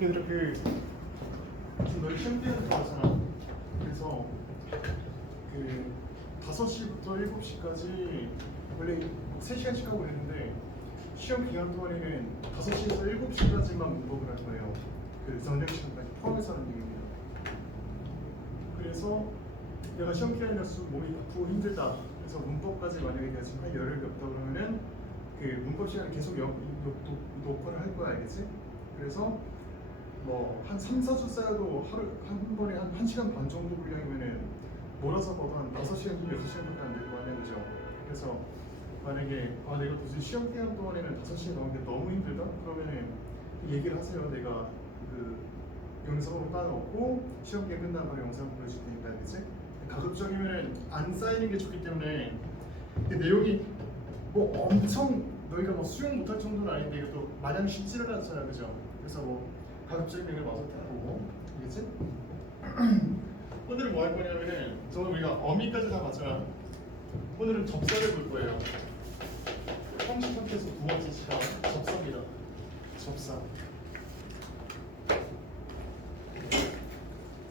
얘들아 지금 너희 시험 기간이 들어가잖아. 그래서 5시부터 7시까지 원래 3시간씩 하고 그랬는데 시험 기간 동안에는 5시에서 7시까지만 문법을 할 거예요. 저녁 시간까지 포함해서 하는 얘기입니다. 그래서 내가 시험 기간이라서 몸이 아프고 힘들다. 그래서 문법까지 만약에 내가 지금 할 여력이 없다 그러면은 문법 시간을 계속 녹화를 할 거야, 알겠지? 그래서 뭐 한 3, 4주 쌓여도 하루 한 번에 한 1시간 반 정도 분량이면은 몰아서 봐도 한 5시간, 6시간밖에 안 될 거 아니야, 그죠? 그래서 만약에 내가 도저히 시험 기간 동안에는 5시간 넘는 게 너무 힘들다? 그러면은 얘기를 하세요. 내가 영상으로 따놓고 시험 기간 끝나면 바로 영상 보여줄 테니까, 알겠지? 가급적이면 안 쌓이는 게 좋기 때문에 내용이 뭐 엄청 너희가 뭐 수용 못할 정도는 아닌데 이것도 마냥 쉽지는 않잖아, 그죠? 그래서 뭐 가급적인 내용을 마저 따보고, 알겠지? 오늘은 뭐 할 거냐면은 저는 우리가 어미까지 다 봤잖아. 오늘은 접사를 볼 거예요. 33회에서 두 번째 시간 접사입니다. 접사.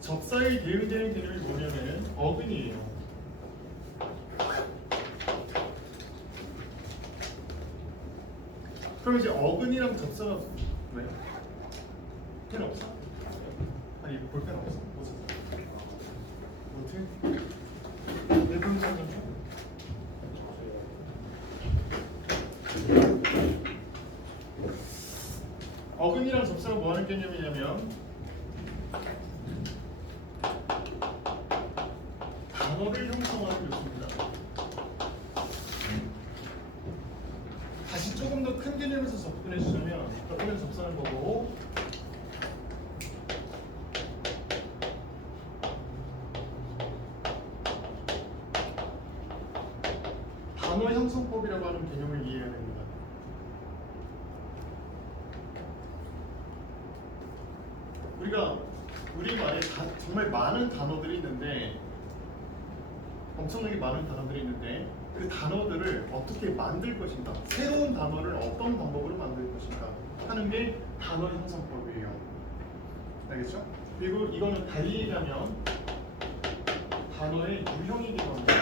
접사에 대응되는 개념이 뭐냐면 어근이에요. 그럼 이제 어근이랑 접사가 왜? 펜 없어? 아니 볼펜 없어? 뭐 어떻게? 내 동생 좀. 어근이랑 접사가 뭐 하는 개념이냐면 단어를 형성하는 요소입니다. 다시 조금 더 큰 개념에서 접근해 주자면 어근은 접사는 거고 단어 형성법이라고 하는 개념을 이해해야 됩니다. 우리 말에 정말 많은 단어들이 있는데 엄청나게 많은 단어들이 있는데 그 단어들을 어떻게 만들 것인가, 새로운 단어를 어떤 방법으로 만들 것인가 하는 게 단어 형성법이에요. 알겠죠? 그리고 이거는 달리 얘기하면 단어의 유형이기도 합니다.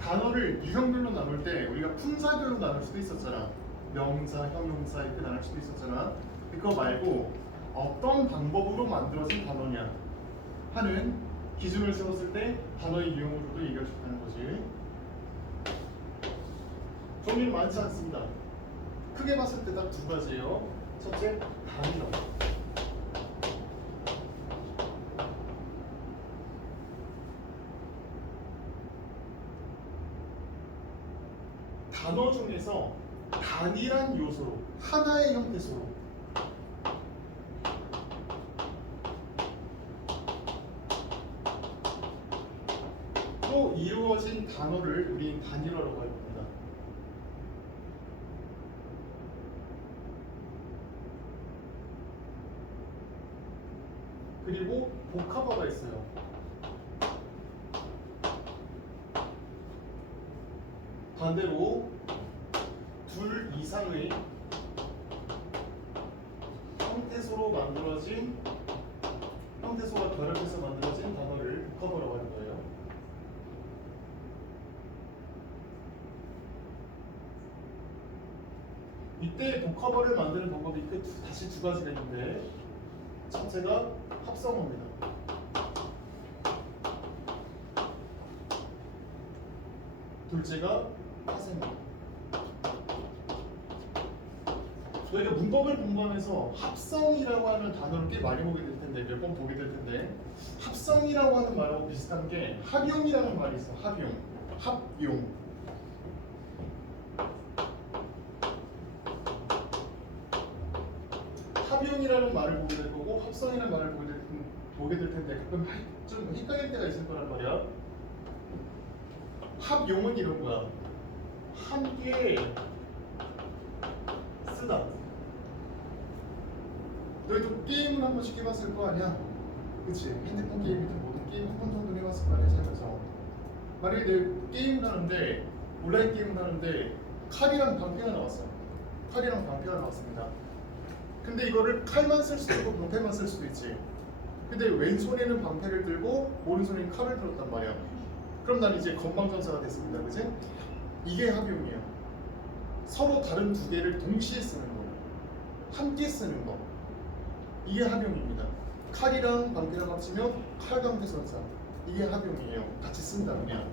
단어를 유형별로 나눌 때 우리가 품사별로 나눌 수도 있었잖아. 명사, 형용사 이렇게 나눌 수도 있었잖아. 그거 말고 어떤 방법으로 만들어진 단어냐 하는 기준을 세웠을 때 단어의 유형으로도 얘기할 수 있다는 거지. 종류는 많지 않습니다. 크게 봤을 때 딱 두 가지예요. 첫째, 단위형. 단어 중에서 단일한 요소로, 하나의 형태소로 또 이루어진 단어를 우리는 단일화라고 할 겁니다. 그리고 복합어가 있어요. 반대로 둘 이상의 형태소로 만들어진 형태소가 결합해서 만들어진 단어를 복합어라고 하는 거예요. 이때 복합어를 만드는 방법이 다시 두 가지가 있는데 첫째가 합성어입니다. 둘째가 파생어. 저희가 문법을 공부하면서 합성이라고 하는 단어를 꽤 많이 보게 될 텐데, 몇 번 보게 될 텐데, 합성이라고 하는 말하고 비슷한 게 합용이라는 말이 있어. 합용. 합용이라는 말을 보게 될 거고 합성이라는 말을 보게 될 텐데 가끔 좀 헷갈릴 때가 있을 거란 말이야. 합용은 이런 거야. 함께 쓰다. 너희도 게임을 한 번씩 해봤을 거 아니야? 그치? 핸드폰 게임이든 뭐든 게임 한 번 정도 해봤을 거 아니야, 살면서. 만약에 내 게임을 하는데, 온라인 게임을 하는데 칼이랑 방패가 나왔어. 칼이랑 방패가 나왔습니다. 근데 이거를 칼만 쓸 수도 있고 방패만 쓸 수도 있지. 근데 왼손에는 방패를 들고 오른손에는 칼을 들었단 말이야. 그럼 난 이제 건방전사가 됐습니다. 그지? 이게 합용이야. 서로 다른 두 개를 동시에 쓰는 거. 함께 쓰는 거. 이게 합용입니다. 칼이랑 방패랑 합치면 칼방패선사. 이게 합용이에요. 같이 쓴다 그냥.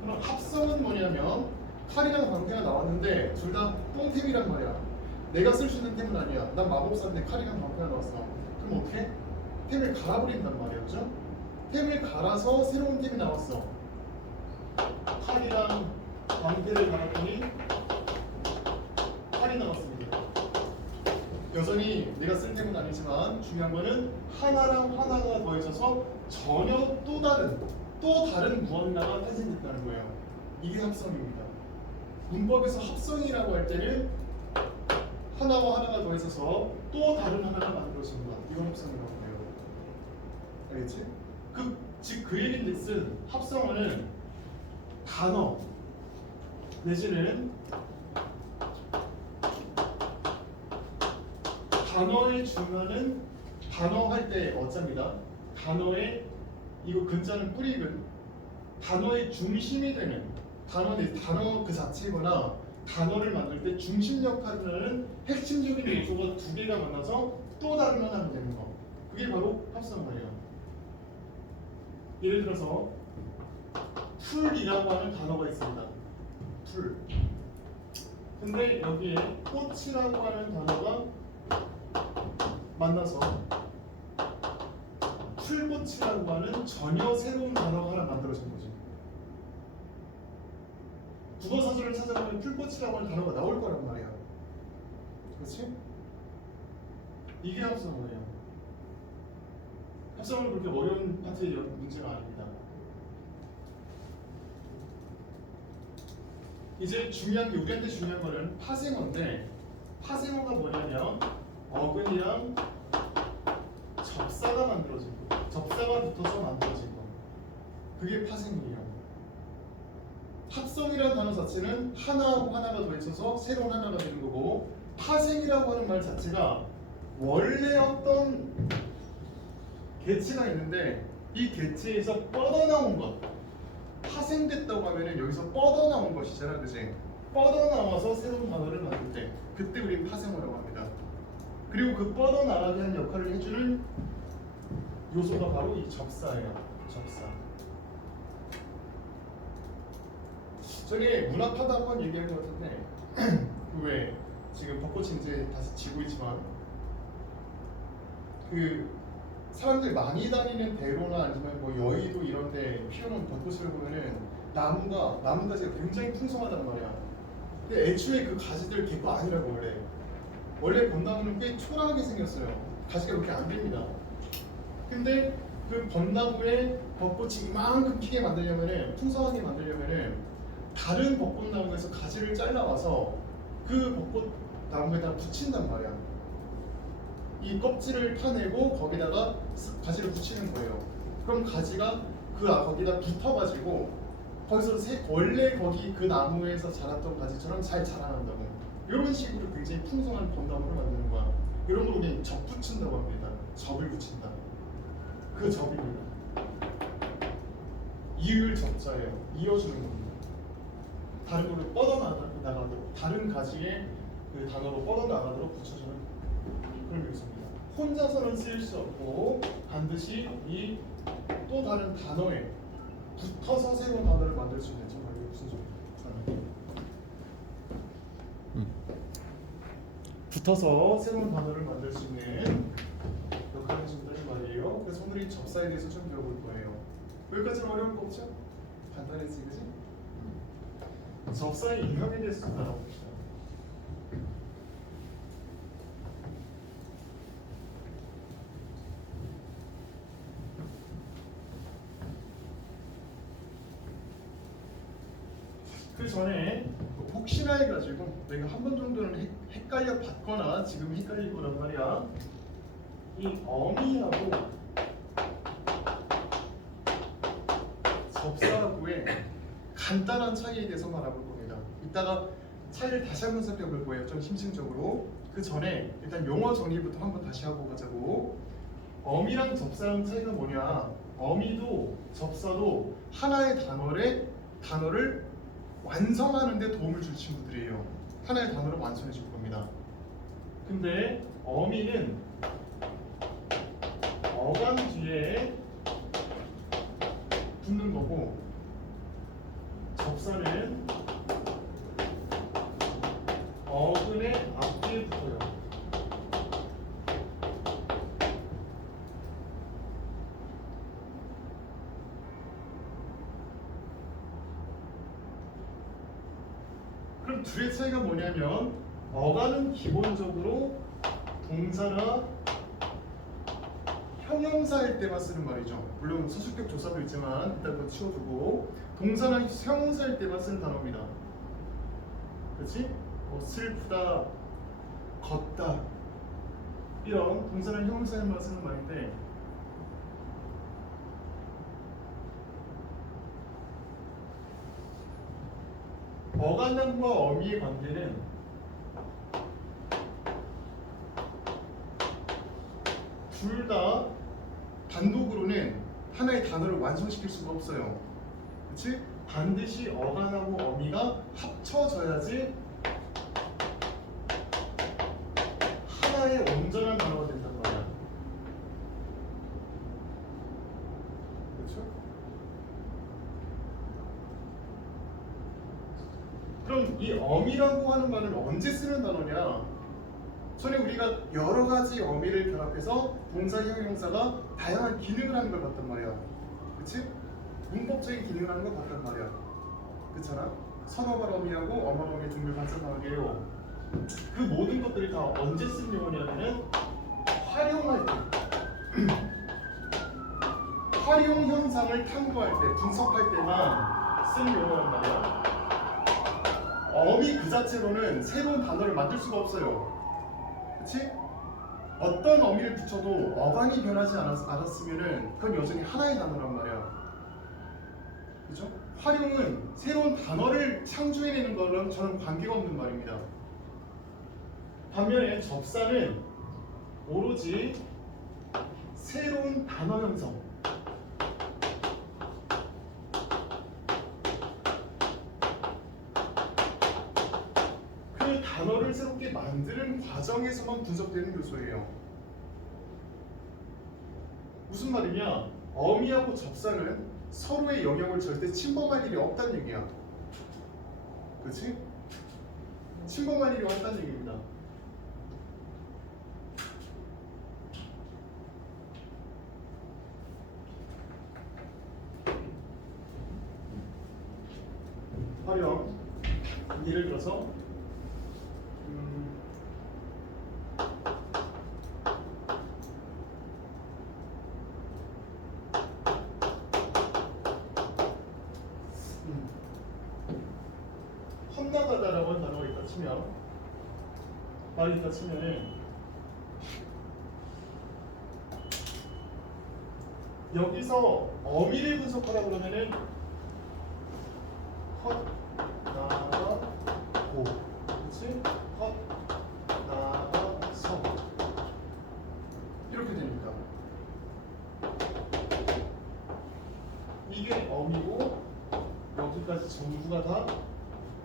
그럼 합성은 뭐냐면 칼이랑 방패가 나왔는데 둘 다 똥템이란 말이야. 내가 쓸 수 있는 템은 아니야. 난 마법사인데 칼이랑 방패가 나왔어. 그럼 어떻게? 템을 갈아버린단 말이야. 그죠? 템을 갈아서 새로운 템이 나왔어. 칼이랑 방패를 갈았더니 칼이 나왔습니다. 여전히 내가 쓸 템은 아니지만 중요한 거는 하나랑 하나가 더해져서 전혀 또 다른 무언가가 탄생됐다는 거예요. 이게 합성입니다. 문법에서 합성이라고 할 때는 하나와 하나가 더해져서 또 다른 하나가 만들어진다. 이걸 합성이라고 해요. 알겠지? 즉 그 얘기인즉슨 합성어는 단어 내지는 단어에 준하는 단어 할 때 어짜입니다. 단어의 이거 근자는 뿌리근 단어의 중심이 되는 단어 그 자체거나 단어를 만들 때 중심 역할을 하는 핵심적인 요소가 두 개가 만나서 또 다른 하나가 되는 거. 그게 바로 합성어예요. 예를 들어서 풀이라고 하는 단어가 있습니다. 풀. 근데 여기에 꽃이라고 하는 단어가 만나서 풀꽃이라고 하는 전혀 새로운 단어가 하나 만들어진 거죠. 국어사전을 찾아보면 풀꽃이라고 하는 단어가 나올 거란 말이야. 그렇지? 이게 합성어예요. 합성어는 그렇게 어려운 파트의 문제가 아닙니다. 이제 우리한테 중요한 거는 파생어인데 파생어가 뭐냐면 어근이랑 접사가 만들어진 거. 접사가 붙어서 만들어진 거. 그게 파생이에요. 합성이라는 단어 자체는 하나하고 하나가 더해져서 새로운 하나가 되는 거고 파생이라고 하는 말 자체가 원래 어떤 개체가 있는데 이 개체에서 뻗어나온 것 파생됐다고 하면은 여기서 뻗어나온 것이잖아. 그치? 뻗어나와서 새로운 단어를 만들 때 그때 우리는 파생어라고 합니다. 그리고 그 뻗어나가게 하는 역할을 해주는 요소가 바로 이 접사예요. 접사. 전에 문학하다 한번 얘기한 것 같은데 그 왜 지금 벚꽃이 이제 다시 지고 있지만 그 사람들이 많이 다니는 대로나 아니면 뭐 여의도 이런 데 피우는 벚꽃을 보면은 나무 가지가 굉장히 풍성하단 말이야. 근데 애초에 그 가지들 개거 아니라고 원래 벚나무는 꽤 초라하게 생겼어요. 가지가 그렇게 안 됩니다. 근데 그 벚나무에 벚꽃이 이만큼 피게 만들려면은 풍성하게 만들려면은 다른 벚꽃나무에서 가지를 잘라와서 그 벚꽃 나무에다 붙인단 말이야. 이 껍질을 타내고 거기다가 가지를 붙이는 거예요. 그럼 가지가 거기다 붙어가지고 거기서 원래 거기 그 나무에서 자랐던 가지처럼 잘 자라난다고. 이런 식으로 굉장히 풍성한 벚나무를 만드는 거야. 이런 걸 우리는 접 붙인다고 합니다. 접을 붙인다. 그 접입니다. 이을 접자예요. 이어주는 겁니다. 다른 걸로 뻗어나가도록 다른 가지의 그 단어로 뻗어나가도록 붙여주는 그런 요소입니다. 혼자서는 쓰일 수 없고 반드시 이 또 다른 단어에 붙어서 새로운 단어를 만들 수 있는 정말 무슨 소리야? 붙어서 새로운 단어를 만들 수 있는 역할을 해준다는 말이에요. 그래서 오늘 이 접사에 대해서 좀 배워볼 거예요. 여기까지는 어려운 거 없죠? 간단했지, 그지? 접사의 유형에 대해서 좀 알아봅시다. 그 전에 혹시나 해가지고 내가 한 번 정도는 헷갈려 봤거나 지금 헷갈릴 거란 말이야. 이 어미하고 접사하고의 간단한 차이에 대해서 알아볼 겁니다. 이따가 차이를 다시 한번 살펴볼 거예요. 좀 심층적으로. 그 전에 일단 용어 정리부터 한번 다시 하고 가자고. 어미랑 접사랑 차이가 뭐냐? 어미도 접사도 하나의 단어를 완성하는 데 도움을 줄 친구들이에요. 하나의 단어를 완성해 줄 겁니다. 근데 어미는 어감 뒤에 붙는 거고, 접사는 어근의 앞뒤에 붙어요. 그럼 둘의 차이가 뭐냐면, 어간은 기본적으로 동사나 형용사일 때만 쓰는 말이죠. 물론 수수격 조사도 있지만 일단 그거 치워두고, 동사나 형용사일 때만 쓰는 단어입니다. 그렇지? 슬프다, 걷다, 이런 동사나 형용사일만 쓰는 말인데, 어간과 어미의 관계는 둘 다 단독으로는 하나의 단어를 완성시킬 수가 없어요. 그렇지? 반드시 어간하고 어미가 합쳐져야지 하나의 온전한 단어가 된단 말이야. 그렇죠? 그럼 이 어미라고 하는 말은 언제 쓰는 단어냐? 전에 우리가 여러 가지 어미를 결합해서 동사, 형용사가 다양한 기능을 하는 걸 봤단 말이야. 그치? 문법적인 기능을 하는 걸 봤단 말이야. 그렇잖아? 선어발 어미하고 어말 어미의 종류 반사나가게요. 그 모든 것들이 다 언제 쓰는 용어냐면은 활용할 때, 활용 현상을 탐구할 때, 분석할 때만 쓰는 용어란 말이야. 어미 그 자체로는 새로운 단어를 만들 수가 없어요. 그치? 어떤 어미를 붙여도 어간이 변하지 않았으면은 그건 여전히 하나의 단어란 말이야. 그죠? 활용은 새로운 단어를 창조해내는 거랑 저는 관계가 없는 말입니다. 반면에 접사는 오로지 새로운 단어 형성, 그 단어를 새롭게 만드는 과정에서만 분석되는 요소예요. 무슨 말이냐? 어미하고 접사는 서로의 영역을 절대 침범할 일이 없다는 얘기야. 그렇지? 침범할 일이 없다는 얘기입니다. 활용, 예를 들어서 헛나가다라고 하는 단어가 있다 치면, 말이 있다 치면은 여기서 어미를 분석하라 그러면은 헛나가고, 그렇지? 헛나가서 이렇게 됩니다. 이게 어미고 여기까지 전부가 다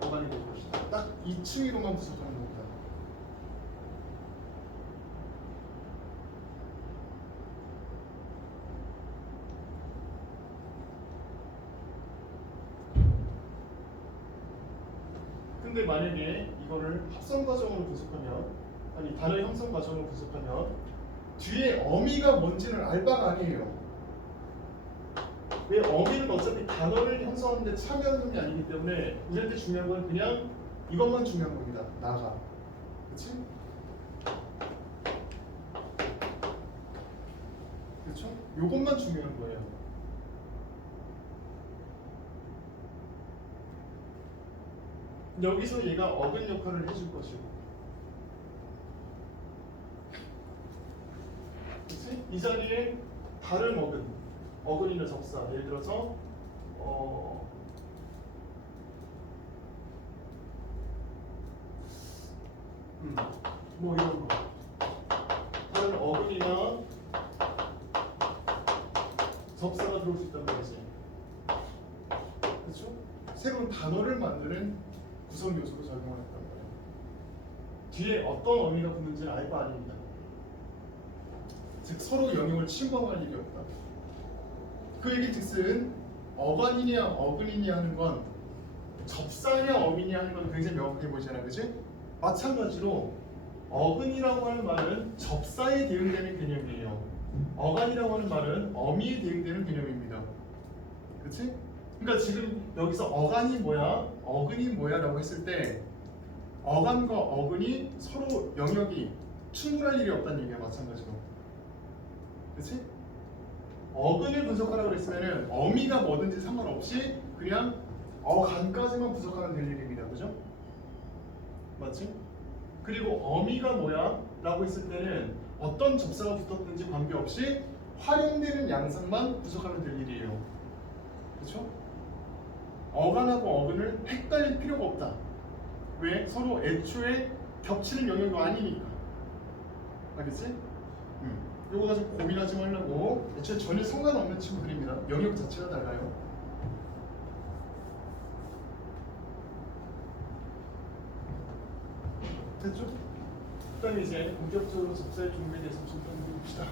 어간이 될 것이다. 딱 이 층위로만 분석하는 겁니다. 근데 만약에 이거를 합성 과정으로 분석하면, 아니 단어 형성 과정으로 분석하면 뒤에 어미가 뭔지는 알 바가 아니에요. 왜? 어미는 어차피 단어를 형성하는 데 참여하는 게 아니기 때문에 우리한테 중요한 건 그냥 이것만 중요한 겁니다. 나가. 그렇지? 그렇죠? 요것만 중요한 거예요. 여기서 얘가 어근 역할을 해줄 것이고, 그렇지? 이 자리에 다른 어근이나 접사, 예를 들어서 뭐 이런 거. 다른 어근이나 접사가 들어올 수 있단 말이지. 그렇죠? 새로운 단어를 만드는 구성 요소로 작용을 했단 말이야. 뒤에 어떤 어미가 붙는지는 알 바 아닙니다. 즉 서로 영역을 침범할 일이 없다. 그 얘기 즉슨 어간이냐 어근이냐 하는 건 접사냐 어미냐 하는 건 굉장히 명확해 보이잖아, 그치? 마찬가지로 어근이라고 하는 말은 접사에 대응되는 개념이에요. 어간이라고 하는 말은 어미에 대응되는 개념입니다. 그치? 그러니까 지금 여기서 어간이 뭐야, 어근이 뭐야 라고 했을 때 어간과 어근이 서로 영역이 충돌할 일이 없다는 얘기야, 마찬가지로. 그치? 어근을 분석하라고 그랬으면은 어미가 뭐든지 상관없이 그냥 어간까지만 분석하면 될 일입니다. 그죠? 맞지? 그리고 어미가 뭐야? 라고 했을 때는 어떤 접사가 붙었든지 관계없이 활용되는 양상만 분석하면 될 일이에요. 그렇죠? 어간하고 어근을 헷갈릴 필요가 없다. 왜? 서로 애초에 겹치는 영역이 아니니까. 알겠지? 요거 가지고 고민하지 말라고. 애초에 전혀 상관없는 친구들입니다. 영역 자체가 달라요. 됐죠? 그다음에 이제 본격적으로 접사의 종류에 대해서 좀 설명해 봅시다.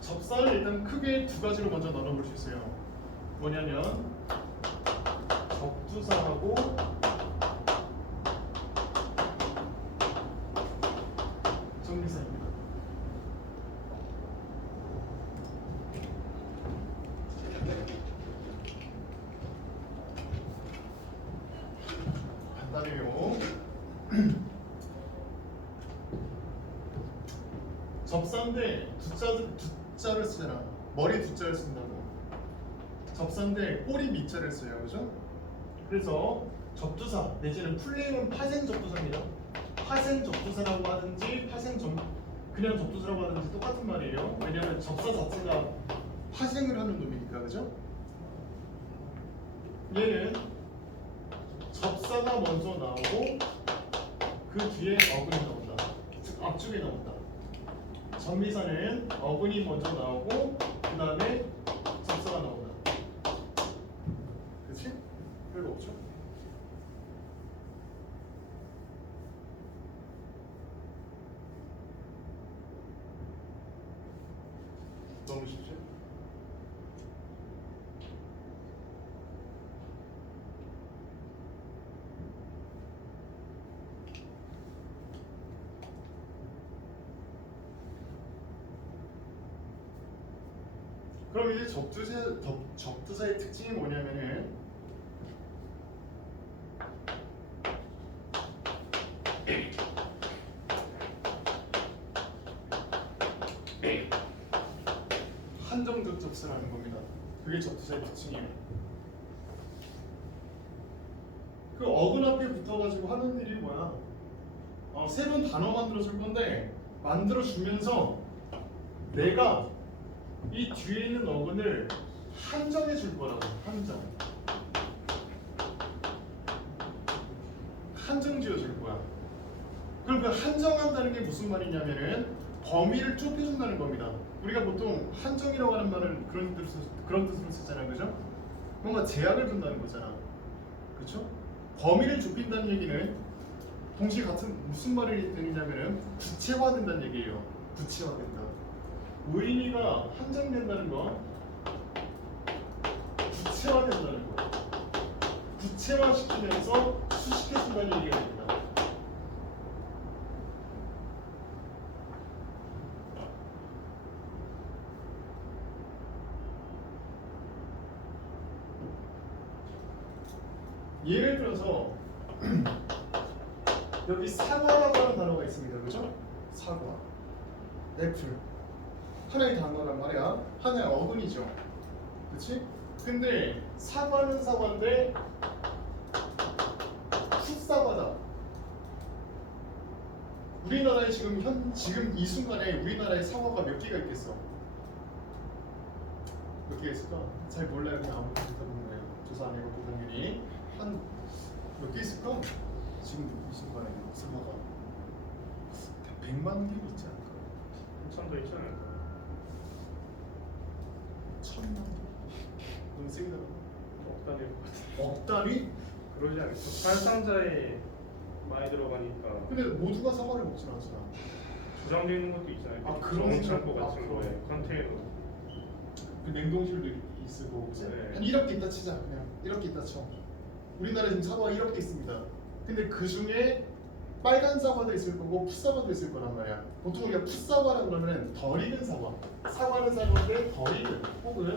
접사를 일단 크게 두 가지로 먼저 나눠볼 수 있어요. 뭐냐면 접두사하고 정리사입니다. 간단해요. 접사인데 두자를 쓰잖아. 머리 두자를 쓴다고. 접사인데 꼬리 밑자를 써요, 그죠? 그래서 접두사 내지는 풀네임은 파생 접두사입니다. 파생 접두사라고 하든지 그냥 접두사라고 하든지 똑같은 말이에요. 왜냐하면 접사 자체가 파생을 하는 놈이니까, 그죠? 얘는 접사가 먼저 나오고 그 뒤에 어근이 나온다. 즉 앞쪽에 나온다. 정미사는 어근이 먼저 나오고 그 다음에 접사가 나온다. 그치? 별거 없죠? 너무 쉽죠? 그럼 이제 접두사의 특징이 뭐냐면은 한정적 접사라는 겁니다. 그게 접두사의 특징이에요. 그 어근 앞에 붙어가지고 하는 일이 뭐야? 새로운 단어 만들어줄 건데 만들어주면서 내가 이 뒤에 있는 어근을 한정해 줄 거라고. 한정 지어 줄 거야. 그럼 그 한정한다는 게 무슨 말이냐면은 범위를 좁혀준다는 겁니다. 우리가 보통 한정이라고 하는 말은 그런 뜻으로 쓰잖아요, 그죠? 뭔가 제약을 둔다는 거잖아, 그렇죠? 범위를 좁힌다는 얘기는 동시에 같은 무슨 말이 되느냐면은 구체화된다는 얘기예요. 구체화된다. 의미가 한정된다는 거, 구체화된다는 거, 구체화시키면서 수식해준다는 얘기가 됩니다. 예를 들어서 여기 사과라고 하는 단어가 있습니다, 그렇죠? 사과, 애플. 하나의 단어란 말이야. 하나의 어근이죠. 그치? 근데 사과는 사과인데 풋사과다. 우리나라에 지금 이 순간에 우리나라에 사과가 몇 개가 있겠어? 몇 개 있을까? 잘 몰라요. 그냥 아무것도 듣다보는 거예요. 조사 안 해봤고 당연히 한 몇 개 있을까? 지금 이 순간에 사과가 100만 개는 있지 않을까? 한참 더 있지 않을까? 1000만 개? 너무 세게 나가. 억 단위일 것 같아. 억 단위? 그러지 않을까? 살상자에 많이 들어가니까 근데 모두가 사과를 먹진 않잖아. 저장되어 있는 것도 있잖아요. 아, 그런 정원창고 생각- 같은 아, 거에 그런- 컨테이너. 그 냉동실도 있을 거고 그치? 네. 한 1억 개 있다 치자. 그냥 1억 개 있다 쳐. 우리나라에 지금 사과가 1억 개 있습니다. 근데 그 중에 빨간 사과도 있을 거고 풋사과도 있을 거란 말이야. 보통 우리가 풋사과라 그러면 덜 익은 사과. 사과는 사과인데 덜 익은 혹은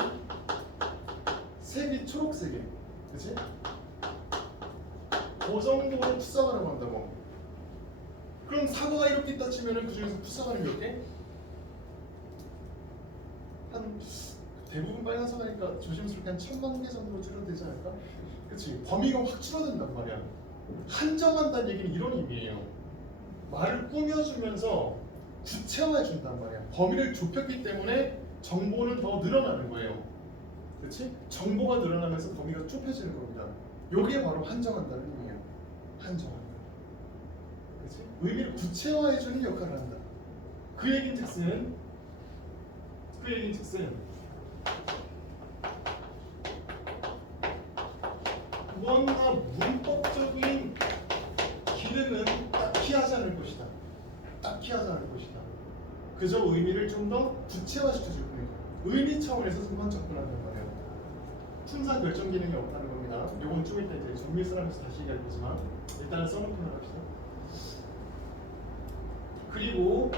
색이 초록색이. 그치? 그 정도로 풋사과라고 한다고. 그럼 사과가 이렇게 있다 치면은 그 중에서 풋사과는 몇 개? 한 대부분 빨간 사과니까 조심스럽게 한 1000만 개 정도로 줄여도 되지 않을까? 그치? 범위가 확 줄어든단 말이야. 한정한다는 얘기는 이런 의미예요. 말을 꾸며주면서 구체화해준단 말이야. 범위를 좁혔기 때문에 정보는 더 늘어나는 거예요. 그치? 정보가 늘어나면서 범위가 좁혀지는 겁니다. 요게 바로 한정한다는 의미예요. 한정한다. 그치? 의미를 구체화해주는 역할을 한다. 그 얘긴즉슨 무언가 문법적인 기능은 딱히 하지 않을 것이다. 딱히 하지 않을 것이다. 그저 의미를 좀 더 구체화시켜줄 뿐이다. 의미 차원에서 순간 접근한단 말이에요. 순간 결정 기능이 없다는 겁니다. 요건 좀 이따 이제 정밀선하면서 다시 얘기할 거지만 일단은 써놓고 나갑시다. 그리고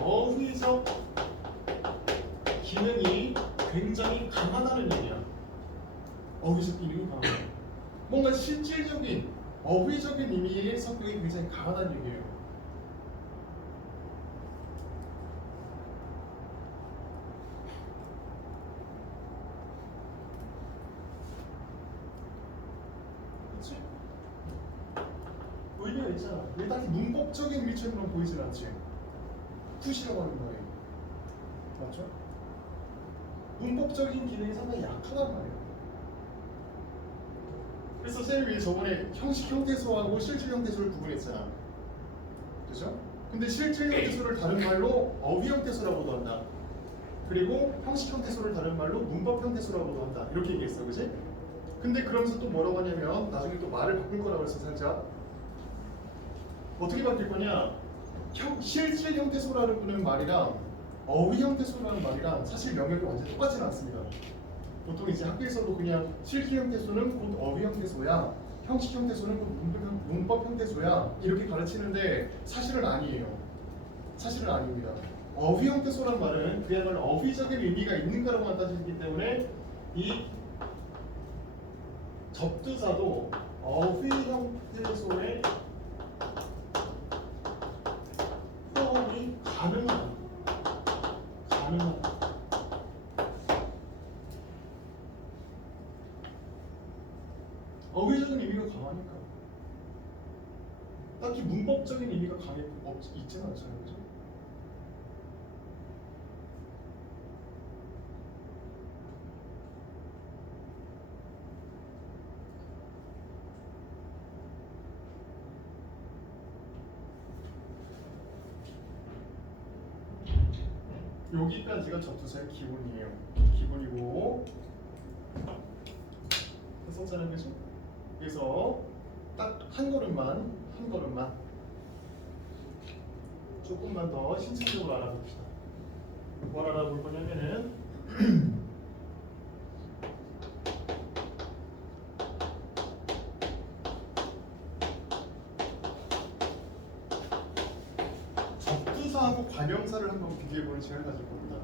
어휘적 기능이 굉장히 강하다는 얘기야. 어휘적 기능이 강하다. 뭔가 실질적인 어휘적인 의미의 성격이 굉장히 강하다는 얘기예요. 그렇지? 의미가 있잖아. 이게 딱히 문법적인 의미처럼 보이진 않지. 푸시라고 하는 말이에요. 맞죠? 문법적인 기능이 상당히 약하단 말이에요. 그래서 쌤이 저번에 형식 형태소하고 실질 형태소를 구분했잖아. 그죠? 근데 실질 형태소를 다른 말로 어휘 형태소라고도 한다. 그리고 형식 형태소를 다른 말로 문법 형태소라고도 한다. 이렇게 얘기했어. 그지? 근데 그러면서 또 뭐라고 하냐면 나중에 또 말을 바꿀 거라고 해서 살짝 어떻게 바뀔 거냐? 실질 형태소라는 부는 말이랑 어휘 형태소라는 말이랑 사실 영역이 완전 똑같지는 않습니다. 보통 이제 학교에서도 그냥 실질 형태소는 곧 어휘 형태소야, 형식 형태소는 곧 문법 형태소야 이렇게 가르치는데 사실은 아니에요. 사실은 아닙니다. 어휘 형태소란 말은 그야말로 어휘적인 의미가 있는 거라고만 따지기 때문에 이 접두사도 어휘 형태소의 포함이 가능하다. 어휘적인 의미가 강하니까 딱히 문법적인 의미가 있지는 않잖아요. 그죠? 여기까지가 접두사의 기본이에요. 기본이고 썼잖아요. 그죠? 그래서 딱 한 걸음만 조금만 더 신체적으로 알아봅시다. 뭘 알아볼 거냐면은 접두사하고 관형사를 한번 비교해보는 시간을 가질 겁니다.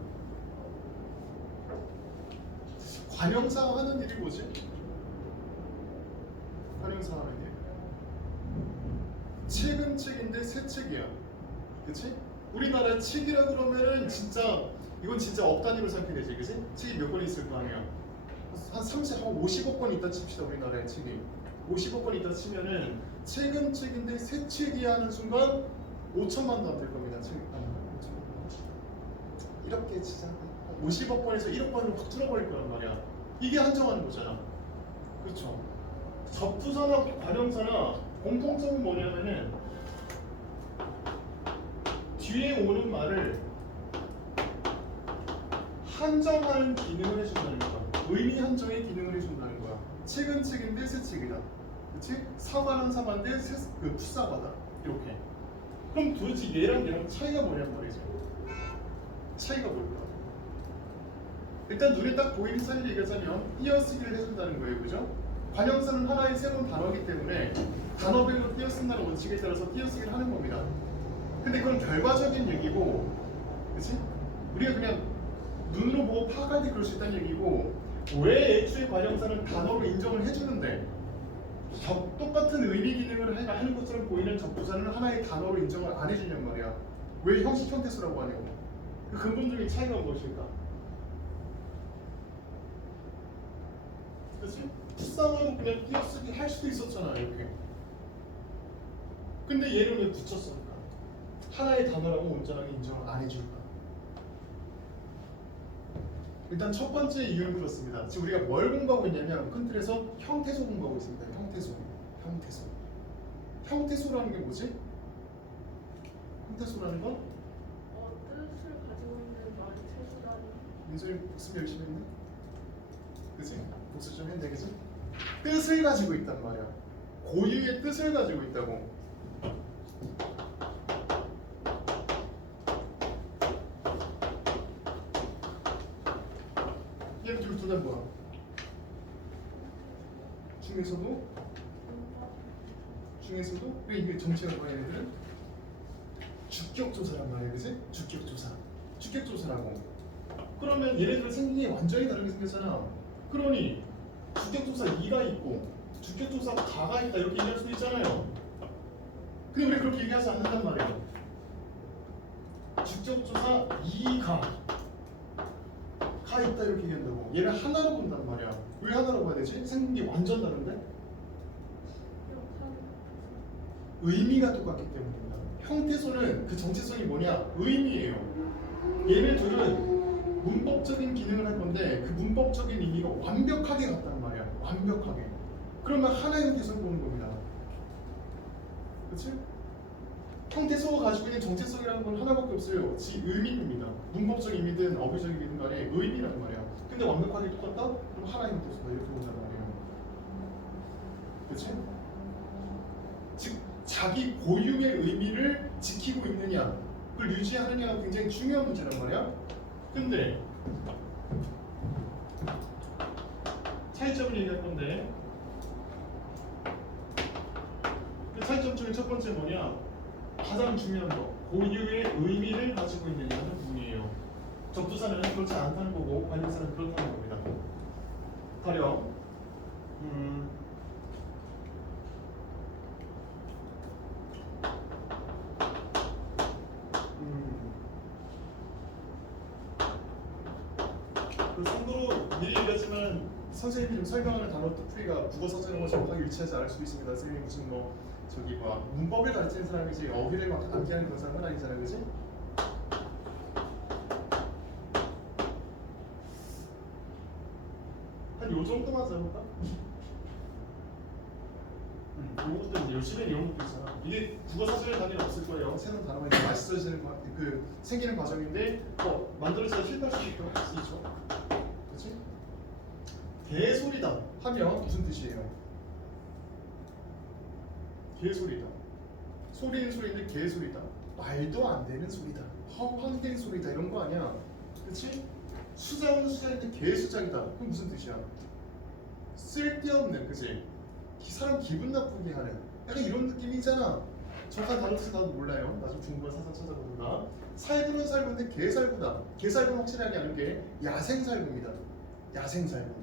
관형사가 하는 일이 뭐지? 관형사가 하는 일 책은 책인데 새 책이야. 그치? 우리나라 책이라 그러면은 진짜 이건 진짜 억 단위로 생각해야 되지. 그치? 책이 몇 권 있을 거 아니야. 한 50억 권 있다 칩시다. 우리나라에 책이 50억 권 있다 치면은 책은 책인데 새 책이야 하는 순간 5천만도 안 될 겁니다. 책 5천만. 이렇게 치자. 50억 번에서 1억 번으로 확 줄어버릴 거란 말이야. 이게 한정하는 거잖아. 그렇죠? 접두사나 관형사나 공통점은 뭐냐면은 뒤에 오는 말을 한정하는 기능을 해준다는 거야. 의미 한정의 기능을 해준다는 거야. 책은 책인데 새 책이다. 그렇지? 사과는 사과인데 그 풋사과다. 이렇게. 그럼 도대체 얘랑 차이가 뭐냔 말이지. 차이가 뭘까? 일단 눈에 딱 보이는 차이를 얘기하자면 띄어쓰기를 해준다는 거예요. 그죠? 관형사는 하나의 새로운 단어이기 때문에 단어별로 띄어쓴다는 원칙에 따라서 띄어쓰기를 하는 겁니다. 근데 그건 결과적인 얘기고, 그치? 우리가 그냥 눈으로 보고 파악할 때 그럴 수 있다는 얘기고, 왜 애초에 관형사는 단어로 인정을 해주는데 똑같은 의미 기능을 하는 것처럼 보이는 접두사는 하나의 단어로 인정을 안 해주냔 말이야. 왜 형식 형태수라고 하냐고. 그 근본적인 차이가 무엇일까? 그치? 풋상으로 그냥 띄어쓰기 할 수도 있었잖아, 이렇게. 근데 얘를 왜 붙였을까? 하나의 단어라고 온전하게 인정을 안 해줄까? 일단 첫 번째 이유는 그렇습니다. 지금 우리가 뭘 공부하고 있냐면 큰 틀에서 형태소 공부하고 있습니다. 형태소. 형태소라는 게 뭐지? 형태소라는 건? 뜻을 가지고 있는 말이 세수라니. 민소리 복습 열심히 했네? 그치? 복습 좀 했네, 그치? 뜻을 가지고 있단 말이야. 고유의 뜻을 가지고 있다고. 얘는 둘다 뭐야? 중에서도 왜 이게 정치가 뭐야 얘네들은? 주격조사란 말이야, 그치? 주격조사라고. 그러면 얘네들은 생긴 게 완전히 다르게 생겼잖아. 그러니 주격조사 2가 있고 주격조사 가가 있다 이렇게 얘기할 수도 있잖아요. 근데 우리 그렇게 얘기하지 않는단 말이야. 주격조사 2가 있다 이렇게 얘기한다고. 얘를 하나로 본단 말이야. 왜 하나로 봐야 되지? 생긴 게 완전 다른데? 의미가 똑같기 때문입니다. 형태소는 그 정체성이 뭐냐? 의미예요. 얘네 둘은 문법적인 기능을 할 건데 그 문법적인 의미가 완벽하게 같단 말이야. 완벽하게. 그러면 하나의 형태성을 보는 겁니다. 그치? 형태소가 가지고 있는 정체성이라는 건 하나밖에 없어요. 지 의미입니다. 문법적 의미든 어휘적 의미든 간에 의미란 말이야. 근데 완벽하게 똑같다? 그럼 하나의 형태소다 이렇게 본단 말이에요. 그치? 즉 자기 고유의 의미를 지키고 있느냐 그걸 유지하느냐가 굉장히 중요한 문제란 말이야. 근데 차이점을 얘기할 건데 그 차이점 중에 첫 번째 뭐냐? 가장 중요한 거 고유의 의미를 가지고 있느냐는 부분이에요. 접두사는 그렇지 않다는 거고 관용사는 그렇다는 겁니다. 가령 그 참고로 미리 얘기했지만 선생님이 좀 설명하는 단어 뜻풀이가 국어 사전과 정확하게 일치하지 않을 수도 있습니다. 선생님이 무슨 뭐 저기 뭐 문법을 가르치는 사람이지 어휘를 막 암기하는 그런 사람은 아니잖아요, 그지? 한 요 정도만 잡을까? 요것도 이제 열심히 이런 것도 있잖아. 이게 국어 사전에 당연히 없을 거예요. 새로운 단어가 이제 맛있어지는 그 생기는 과정인데 만들어져야 실패할 수 있죠. 그렇지? 개소리다 하면 무슨 뜻이에요? 개소리다. 소리는 소리인데 개소리다. 말도 안 되는 소리다. 허황된 소리다 이런 거 아니야. 그렇지? 수작은 수작인데 개수작이다. 그럼 무슨 뜻이야? 쓸데없는, 그치? 사람 기분 나쁘게 하는 약간 이런 느낌이잖아. 정확한 단어 뜻을 나도 몰라요. 나중에 중국어 사전 찾아보든가. 살구는 살구인데 개살구다. 개살구는 확실하게 아는 게 야생살구입니다. 야생살구.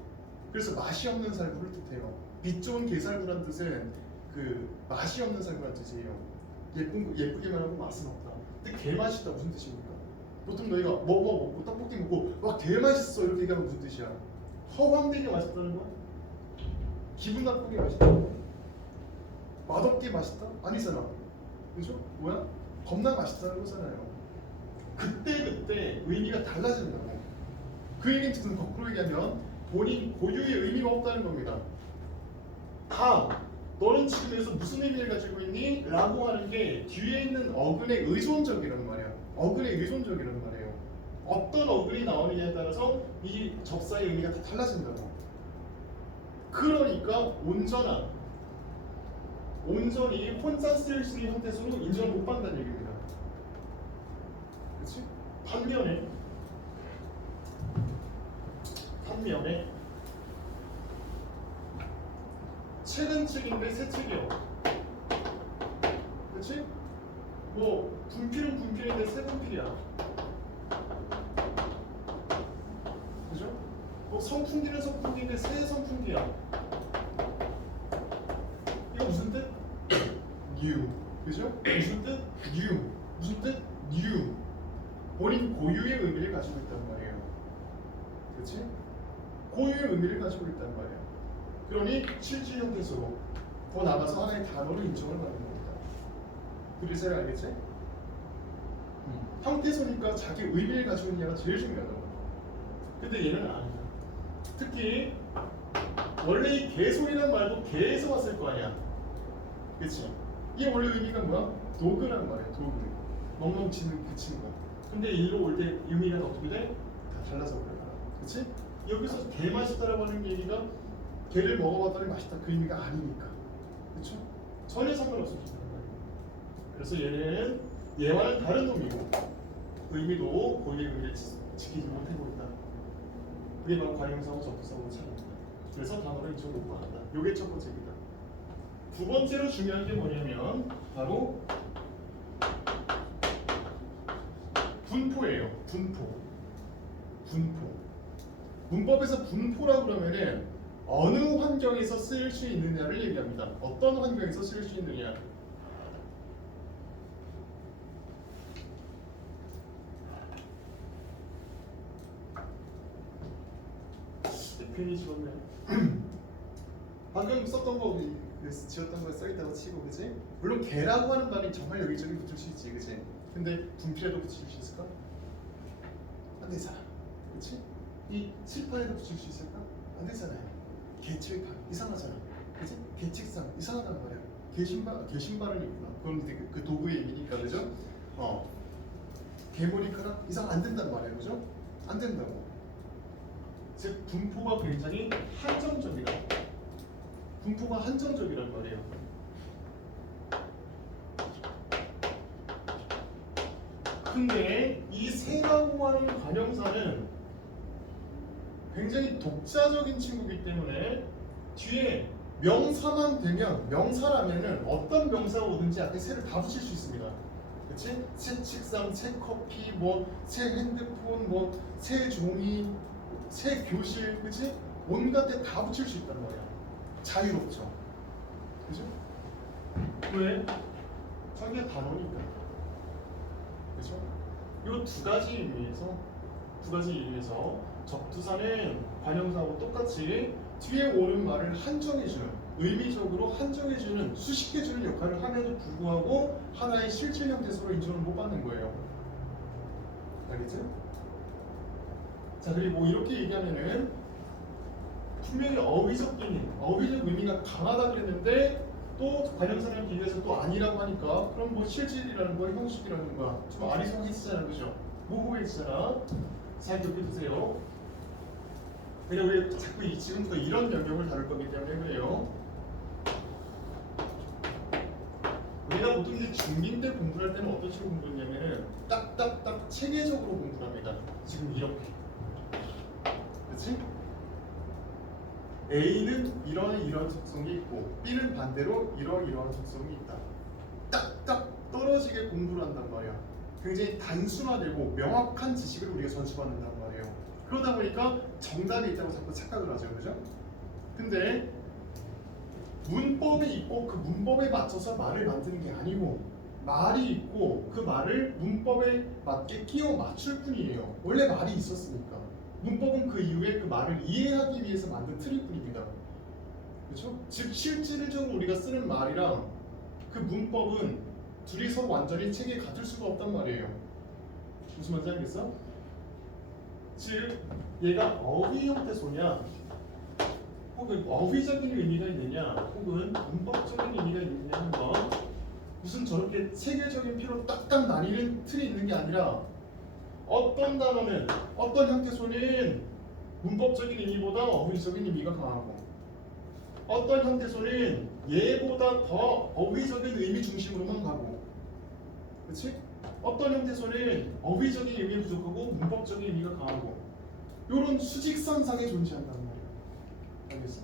그래서 맛이 없는 살구를 뜻해요. 빛 좋은 개살구란 뜻은 그 맛이 없는 살구란 뜻이에요. 예쁘게만 하고 맛은 없다. 근데 개 맛있다 무슨 뜻입니까? 보통 너희가 뭐 먹고 떡볶이 먹고 와 개 맛있어 이렇게 얘기하면 무슨 뜻이야? 허황되게 맛있다는 거야? 기분 나쁘게 맛있다? 맛없게 맛있다? 아니잖아. 그죠? 뭐야? 겁나 맛있다는 거잖아요. 그때 의미가 달라진다고. 그 얘기는 거꾸로 얘기하면 본인 고유의 의미가 없다는 겁니다. 다 너는 지금 여기서 무슨 의미를 가지고 있니? 라고 하는 게 뒤에 있는 어근에 의존적이라는 말이야. 어근에 의존적이라는 말이에요. 어떤 어근이 나오느냐에 따라서 이 접사의 의미가 다 달라진다고. 그러니까 온전히 혼자 쓸 수 있는 형태소로 인정을 못 받는다는 얘기입니다. 그렇지? 반면에 책은 책인데 새 책이요. 그렇지? 뭐 분필은 분필인데 새 분필이야. 그죠? 뭐 선풍기는 선풍기인데 새 선풍기야. 이거 무슨 뜻? new. 그죠? 무슨 뜻? new. 무슨 뜻? new. 본인 고유의 의미를 가지고 있단 말이에요. 그렇지? 고유의 의미를 가지고 있단 말이에요. 그러니 실질 형태소로 더 나가서 하나의 단어로 인정을 받는 겁니다. 그래서 알겠지? 형태소니까 자기 의미를 가지고 있느냐가 제일 중요하다고. 근데 얘는 아니야. 특히 원래 이 개소리란 말도 개에서 왔을 거 아니야. 그치? 이게 원래 의미가 뭐야? 도그란 말이야. 도그. 멍멍치는 그 친구. 근데 일로 올 때 의미가 어떻게 돼? 다 달라서 그래. 그치? 여기서 개 맛있다라고 하는 얘기가 개를 먹어봤더니 맛있다 그 의미가 아니니까. 그쵸? 전혀 상관없어. 그래서 얘는 얘와는 다른 놈이고 의미도 고유의 의미를 지키지 못하고 있다. 그게 바로 관용사하고 접두사하고 차이입니다. 그래서 단어를 인정 못 받는다. 요게 첫 번째입니다. 두 번째로 중요한 게 뭐냐면 바로 분포예요. 분포. 문법에서 분포라고 그러면은 어느 환경에서 쓰일 수 있느냐를 얘기합니다. 어떤 환경에서 쓰일 수 있느냐. 괜히 지웠네. 방금 썼던 거 지웠던 거 써있다고 치고 그지? 물론 개라고 하는 말이 정말 여기저기 붙일 수 있지 그지? 근데 분필에도 붙일 수 있을까? 안 되잖아. 그치? 이 칠판에도 붙일 수 있을까? 안 되잖아요. 개칠판 이상하잖아. 그치? 개칙상 이상하단 말이야. 개신발은 있구나. 그건 그 도구의 의미니까 그죠? 개머리카락 이상 안 된단 말이야. 그죠? 안 된다고. 즉 분포가 굉장히 한정적이다. 분포가 한정적이란 말이에요. 근데 이 새라고 하는 관형사는 굉장히 독자적인 친구이기 때문에 뒤에 명사만 되면 명사라면은 어떤 명사가 오든지 앞에 새를 다 붙일 수 있습니다. 그렇지? 새 책상, 새 커피, 뭐 새 핸드폰, 뭐 새 종이, 새 교실, 그렇지? 온갖 데 다 붙일 수 있단 말이야. 자유롭죠. 그죠? 왜? 자기가 단어니까. 그죠? 이 두 가지 의미에서 접두사는 관형사하고 똑같이 뒤에 오는 말을 한정해주는, 의미적으로 한정해주는, 수식해주는 역할을 함에도 불구하고 하나의 실질 형태소로 인정을 못 받는 거예요. 알겠죠? 자, 그리고 이렇게 얘기하면은 분명히 어휘적 의미가 강하다 그랬는데 또 관형사랑 비교해서 또 아니라고 하니까 그럼 뭐 실질이라는 거, 형식이라는 거야. 좀 아리송해지잖아, 그죠? 모호해지잖아. 잘 기억해 두세요. 그냥 우리 자꾸 지금부터 이런 영역을 다룰 거기 때문에 그래요. 우리가 보통 이제 중2 때 공부할 때는 어떤 식으로 공부했냐면은 딱딱딱 체계적으로 공부를 합니다. 지금 이렇게. 그렇지? A는 이러한 속성이 있고 B는 반대로 이러한 속성이 있다. 딱딱 떨어지게 공부를 한단 말이야. 굉장히 단순화되고 명확한 지식을 우리가 전수받는단 말이에요. 그러다 보니까 정답이 있다고 자꾸 착각을 하죠. 그죠? 근데 문법이 있고 그 문법에 맞춰서 말을 만드는 게 아니고 말이 있고 그 말을 문법에 맞게 끼워 맞출 뿐이에요. 원래 말이 있었으니까. 문법은 그 이후에 그 말을 이해하기 위해서 만든 틀일 뿐입니다. 그렇죠? 즉 실질적으로 우리가 쓰는 말이랑 그 문법은 둘이 서로 완전히 체계에 같을 수가 없단 말이에요. 무슨 말인지 알겠어? 즉 얘가 어휘 형태소냐 혹은 어휘적인 의미가 있느냐 혹은 문법적인 의미가 있느냐 하는 건 무슨 저렇게 체계적인 피로 딱딱 나뉘는 틀이 있는 게 아니라 어떤 단어는 어떤 형태소는 문법적인 의미보다 어휘적인 의미가 강하고 어떤 형태소는 얘보다 더 어휘적인 의미 중심으로만 가고 그렇지? 어떤 형태소는 어휘적인 의미 부족하고 문법적인 의미가 강하고 이런 수직선상에 존재한다는 말이야. 알겠어?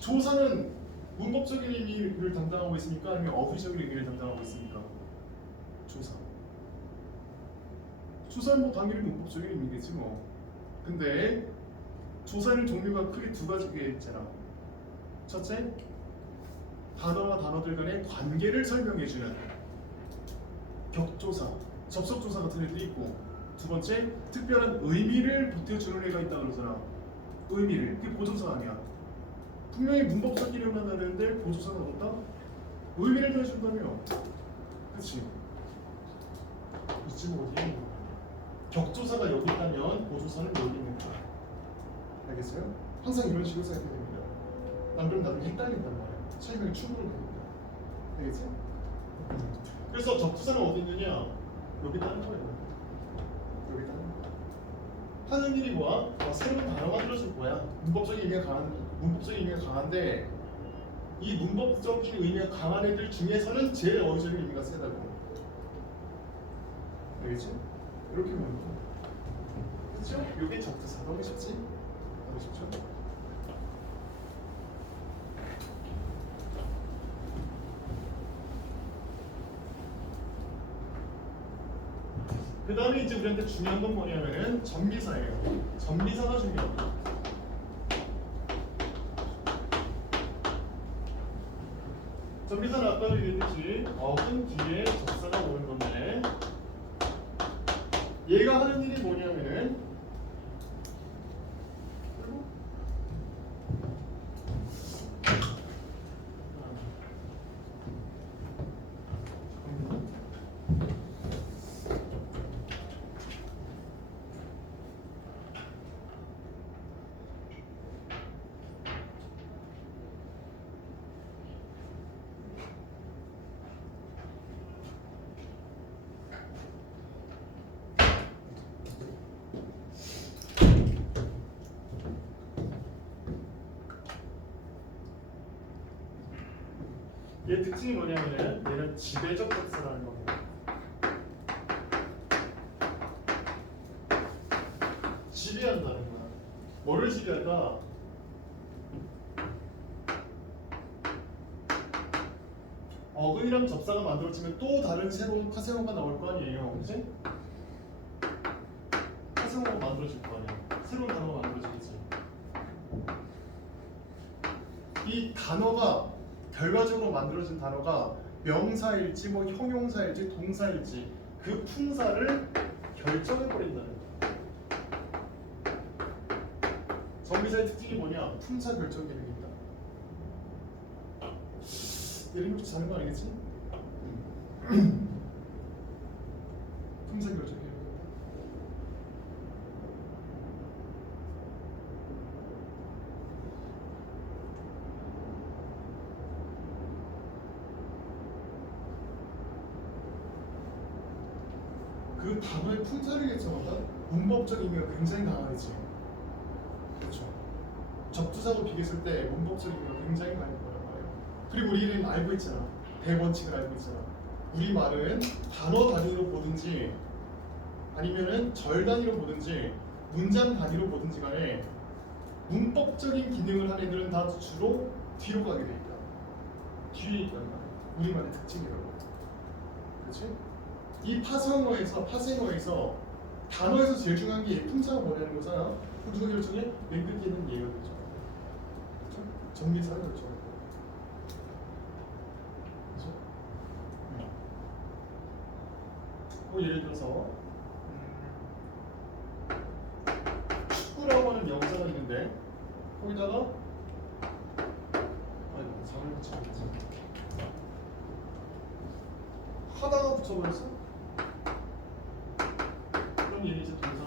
조사는 문법적인 의미를 담당하고 있습니까? 아니면 어휘적인 의미를 담당하고 있습니까? 조사. 조사는 뭐 당연히 문법적인 의미겠지 뭐. 근데 조사는 종류가 크게 두 가지가 있잖아. 첫째, 단어와 단어들 간의 관계를 설명해주는 격조사, 접속조사 같은 애들이 있고, 두 번째, 특별한 의미를 보태주는 애가 있다 그러잖아. 의미를. 그게 보조사 아니야. 분명히 문법적이려면 하는데 보조사가 없다? 의미를 더해준다며. 그치? 이쯤 어디에 있는 거야? 격조사가 여기 있다면 보조사는 여기 있는 거야. 알겠어요? 항상 이런 식으로 생각해야 됩니다. 안 그러면 나중에 헷갈린단 말이야. 설명이 충분히 됩니다. 알겠지? 그래서 접두사는 어디 있느냐? 여기 있다는 거예요. 여기 있다는 거야. 하는 일이 뭐야? 새로운 단어 만들어줄 거야. 문법적인 의미가 강한데 이 문법적인 의미가 강한 애들 중에서는 제일 어휘적인 의미가 세다고. 알겠지? 이렇게 보면 돼. 그렇죠? 이게 접두사. 너무 쉽지? 너무 쉽죠? 그 다음에 이제 우리한테 중요한 건 뭐냐면은 전미사예요. 전미사가 중요합니다. 전미사는 아까도 얘기했듯이 어근 뒤에 접사가 오는 건데 얘가 하는 일이 뭐냐면은 얘 특징이 뭐냐면은 얘는 지배적 접사라는 겁니다. 지배한다는 거야. 뭐를 지배할까? 어근이랑 접사가 만들어지면 또 다른 새로운 파생어가 나올 거 아니에요, 그렇지? 파생어가 만들어질 거 아니에요. 새로운 단어가 만들어지겠지. 이 단어가 결과적으로 만들어진 단어가 명사일지 뭐 형용사일지 동사일지 그 품사를 결정해버린다는 거야. 전미사의 특징이 뭐냐? 품사 결정 기능이 있다. 예를 들면 자는 거 아니겠지? 품사 결정 기능이 있다. 그 단어의 품사를 결정한다? 문법적 의미가 굉장히 강하지. 그렇죠. 접두사로 비교했을 때 문법적 의미가 굉장히 많이 거란 말이에요. 그리고 우리는 알고 있잖아. 대원칙을 알고 있잖아. 우리 말은 단어 단위로 보든지 아니면은 절 단위로 보든지 문장 단위로 보든지 간에 문법적인 기능을 한 애들은 다 주로 뒤로 가게 돼 있다. 뒤에 있단 말이야. 우리말의 특징이라고. 그렇지? 이 파생어에서 단어에서 제일 중요한 게 품사가 뭐냐는 거잖아. 그 누가 결정해? 맨 끝에 있는 얘가 결정해. 그렇죠? 정리사가 결정해. 그렇죠? 예를 들어서 축구라고 하는 영상가 있는데 거기다가 장을 붙여야겠지. 하다가 붙여버렸어? 그럼 얘는 이제 동사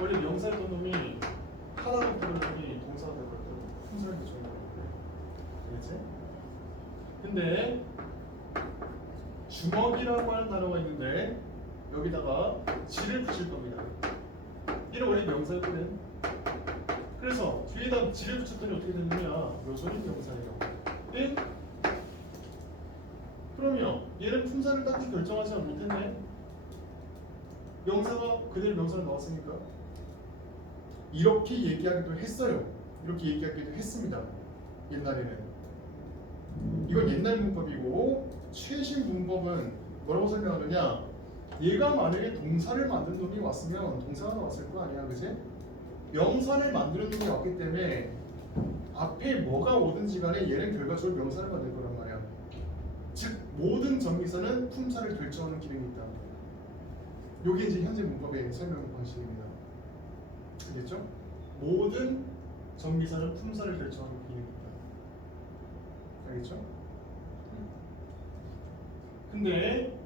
원래 명사였던 놈이 하다가 부른 놈이 동사가 되거든. 품사를 대처해. 알겠지? 근데 주먹이라고 하는 단어가 있는데 여기다가 지를 붙일 겁니다. 이는 원래 명사였거든. 그래서 뒤에다 지를 붙였더니 어떻게 되느냐? 요소는 명사예요. 네? 그러면 얘는 품사를 딱히 결정하지 못했네. 명사가 그대로 명사를 넣었으니까 이렇게 얘기하기도 했어요. 이렇게 얘기하기도 했습니다. 옛날에는. 이건 옛날 문법이고 최신 문법은 뭐라고 설명하느냐? 얘가 만약에 동사를 만든 놈이 왔으면 동사가 나왔을 거 아니야, 그지? 명사를 만드는 놈이 왔기 때문에 앞에 뭐가 오든지 간에 얘는 결과적으로 명사를 만들 거란 말이야. 즉 모든 정비사는 품사를 결정하는 기능이 있다. 요게 이제 현재 문법의 설명 방식입니다. 알겠죠? 모든 정비사는 품사를 결정하는 기능이 있다. 알겠죠? 근데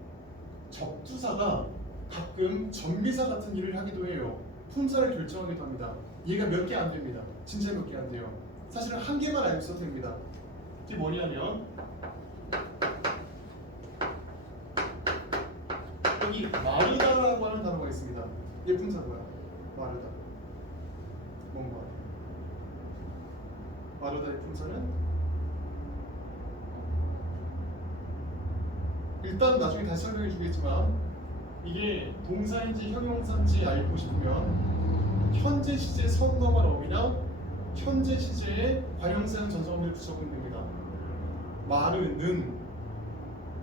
접두사가 가끔 정비사 같은 일을 하기도 해요. 품사를 결정하기도 합니다. 얘가 몇 개 안 됩니다. 진짜 몇 개 안 돼요. 사실은 한 개만 알고 있어도 됩니다. 그게 뭐냐면 여기 마르다라고 하는 단어가 있습니다. 얘 품사 뭐야? 마르다. 뭔가 마르다의 품사는 일단 나중에 다시 설명해 주겠지만 이게 동사인지 형용사인지 알고 싶으면 현재 시제 선 넘은 어휘나 현재 시제에 관형사형 전성어를 붙여보면 됩니다. 마르는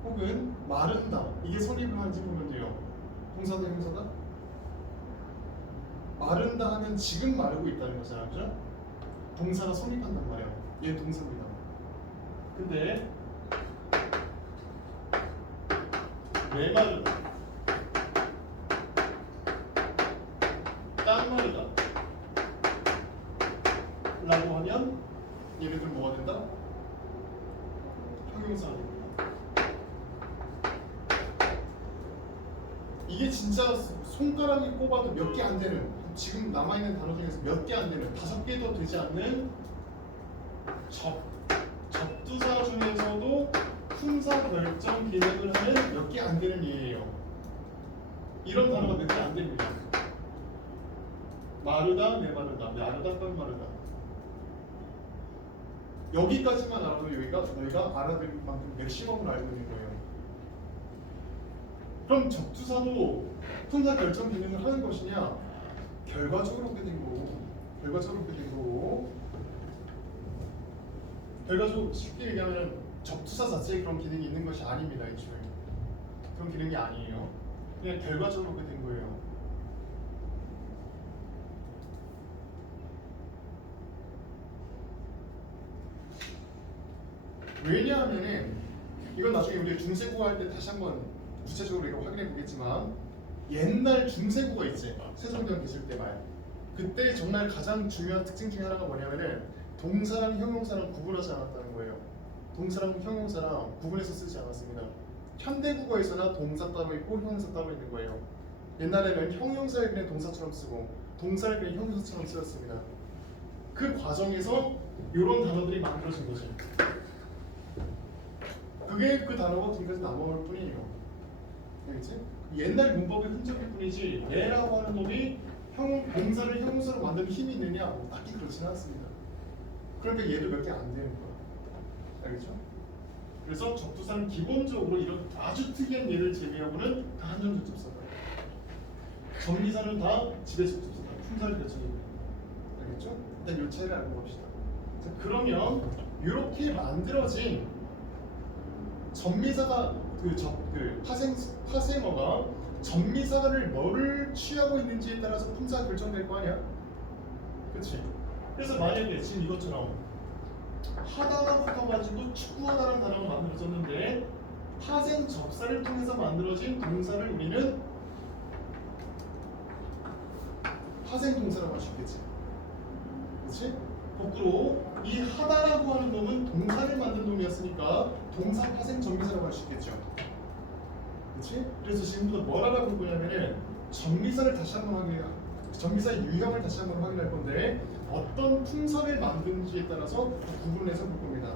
혹은 마른다 이게 성립을 하는지 보면 돼요. 동사다 형용사다? 마른다 하면 지금 마르고 있다는 거잖아, 그죠? 동사가 성립한단 말이야. 얘는 동사입니다. 근데 메마르다, 깡마르다 라고 하면 얘네들 뭐가 된다? 형용사가 됩니다. 이게 진짜 손가락이 꼽아도 몇 개 안 되는, 지금 남아있는 단어 중에서 몇 개 안 되는, 5개도 되지 않는 접두사 중에서도 품사 결정 기능을 하는 몇 개 안 되는 예예요. 이런 단어가 몇 개 안 됩니다. 마르다, 메마르다, 마르다, 깡마르다. 여기까지만 알아도 너희가 알아들 만큼 맥시멈을 알고 있는 거예요. 그럼 접두사도 품사 결정 기능을 하는 것이냐? 결과적으로 그렇게 된 거고, 결과적으로 쉽게 얘기하면 접두사 자체에 그런 기능이 있는 것이 아닙니다. 애초에 그런 기능이 아니에요. 그냥 결과적으로 그렇게 된 거예요. 왜냐하면은 이건 나중에 우리 중세국어 할 때 다시 한번 구체적으로 이거 확인해 보겠지만 옛날 중세국어 있지, 세종대왕 계실 때 말, 그때 정말 가장 중요한 특징 중에 하나가 뭐냐면은 동사랑 형용사랑 구분하지 않았다는 거예요. 동사랑 형용사랑 구분해서 쓰지 않았습니다. 현대국어에서나 동사 따로 있고 형용사 따로 있는 거예요. 옛날에는 형용사를 그냥 동사처럼 쓰고 동사를 그냥 형용사처럼 쓰였습니다. 그 과정에서 이런 단어들이 만들어진 거죠. 그게 그 단어가 지금까지 남아올 뿐이에요. 알겠지? 옛날 문법의 흔적일 뿐이지 얘라고 하는 놈이 동사를 형용사로 만드는 힘이 있느냐? 뭐 딱히 그렇지는 않습니다. 그러니까 얘도 몇 개 안 되는 거야. 알겠죠? 그래서 접두사는 기본적으로 이런 아주 특이한 예를 제외하고는 다 한정 접두사다. 전미사는 다 지대 접두사다. 품사를 결정해요. 알겠죠? 일단 이 차이를 알고 봅시다. 자, 그러면 이렇게 만들어진 전미사가 파생어가 전미사를 뭐를 취하고 있는지에 따라서 품사가 결정될 거 아니야? 그렇지? 그래서 만약에 지금 이것처럼 하다부터 가지고 축구하다라는 단어가 만들어졌는데 파생 접사를 통해서 만들어진 동사를 우리는 파생 동사라고 할 수 있겠지. 그렇지? 거꾸로 이 하다라고 하는 놈은 동사를 만든 놈이었으니까 동사 파생 전미사라고 할 수 있겠죠. 그렇지? 그래서 지금부터 뭘 알아볼 거냐면은 전미사를 다시 한번 정비사의 유형을 다시 한번 확인할 건데 어떤 풍선을 만드는지에 따라서 구분해서 볼 겁니다.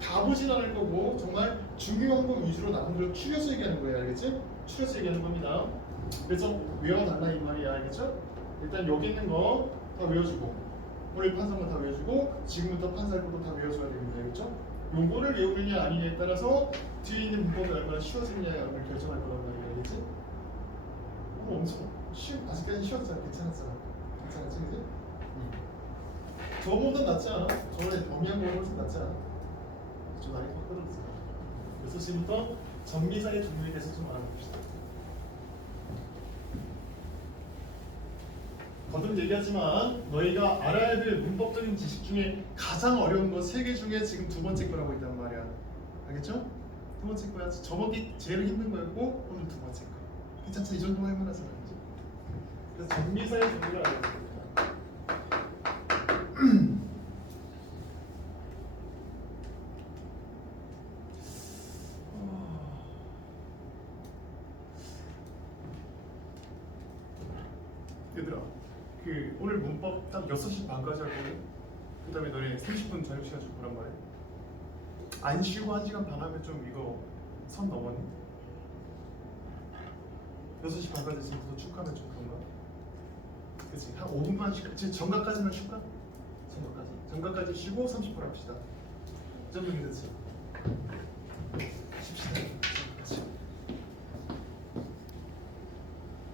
다 보진 않을 거고 정말 중요한 거 위주로 나름대로 추려서 얘기하는 거예요, 알겠지? 추려서 얘기하는 겁니다. 그래서 외워달라 이 말이야, 알겠죠? 일단 여기 있는 거 다 외워주고 오늘 판사만 다 외워주고 지금부터 판사할 것도 다 외워줘야 됩니다, 알겠죠? 요거를 외우느냐 아니냐에 따라서 뒤에 있는 문법이 얼마나 쉬워지느냐를 결정할 거란 말이야, 알겠지? 엄청 아직까지 쉬웠잖아, 괜찮았잖아, 괜찮았지, 그지? 저보다 낫지 않아? 저번에 범위한 거보다 훨씬 낫지 않아? 좀 많이 확 떨어졌어. 그래서 지금부터 정미사의 종류에 대해서 좀 알아봅시다. 거듭 얘기하지만 너희가 알아야 될 문법적인 지식 중에 가장 어려운 거 3개 중에 지금 두 번째 거라고 있단 말이야. 알겠죠? 두 번째 거야. 저번 게 제일 힘든 거였고 오늘 두 번째 거. 괜찮지? 이 정도만 할 만하잖아. 그지? 그래서 정미사의 종류를 알아야 됩니다. 얘들아, 그 오늘 문법 딱 6시 반까지 할 거고 그 다음에 너네 30분 저녁시간 줄 거란 말이야. 안 쉬고 1시간 반 하면 좀 이거 선 넘었니? 6시 반까지 지금부터 쭉 하면 좀 그런가? 그치? 한 5분만 쉬고 지금 정각까지만 쉴까? 정각까지 쉬고 30분 합시다. 이 정도면 되지? 쉽시다. 정각까지.